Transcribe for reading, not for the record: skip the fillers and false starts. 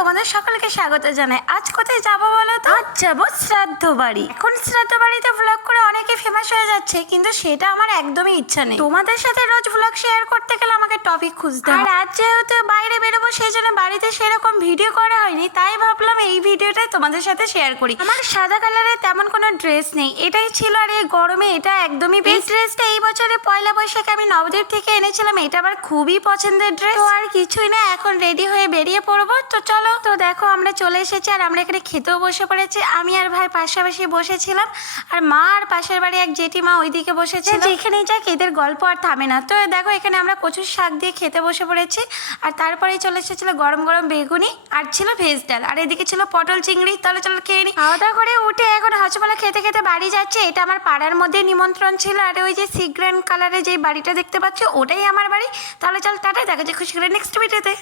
তোমাদের সকলকে স্বাগত জানাই। আজ কোথায় যাবো বলো তো? আজ যাবো শ্রাদ্ধ বাড়ি। এখন শ্রাদ্ধ বাড়িতে ভ্লগ করে অনেকে ফেমাস হয়ে যাচ্ছে, কিন্তু সেটা আমার একদমই ইচ্ছা নেই। তোমাদের সাথে রোজ ভ্লগ শেয়ার করতে গেলে আমাকে টপিক খুঁজতে হয়। আর আজ যেহেতু বাইরে বেরোবো, সেই জন্য বাড়িতে সেরকম ভিডিও করা হয়নি, তাই ভাবলাম এই ভিডিওটাই তোমাদের সাথে শেয়ার করি। আমার সাদা কালারের তেমন কোনো ড্রেস নেই, এটাই ছিল। আর এই গরমে এটা একদমই বেস্ট। ড্রেসটা এই বছরে পয়লা বৈশাখে আমি নবদ্বীপ থেকে এনেছিলাম, এটা আমার খুবই পছন্দের ড্রেস। তো আর কিছুই না, এখন রেডি হয়ে বেরিয়ে পড়বো। তো চলো। তো দেখো আমরা চলে এসেছি, আর আমরা এখানে খেতেও বসে পড়েছি। আমি আর ভাই পাশাপাশি বসেছিলাম, আর মা আর পাশের বাড়ি এক জেঠিমা ওইদিকে বসেছে। যেখানেই যাক এদের গল্প আর থামে না। তো দেখো এখানে আমরা কচুর শাক দিয়ে খেতে বসে পড়েছি, আর তারপরেই চলে এসেছিল গরম গরম বেগুনি, আর ছিল ভেজ ডাল, আর এদিকে ছিল পটল চিংড়ি। তাহলে চলো খেয়ে নি। খাওয়া দাওয়া করে উঠে এখন হজমলা খেতে খেতে বাড়ি যাচ্ছে। এটা আমার পাড়ার মধ্যে নিমন্ত্রণ ছিল, আর ওই যে সি গ্রিন কালারের যে বাড়িটা দেখতে পাচ্ছ ওটাই আমার বাড়ি। তাহলে চল টাটা, দেখা যায় খুশি করে নেক্সট ভিডিওতে।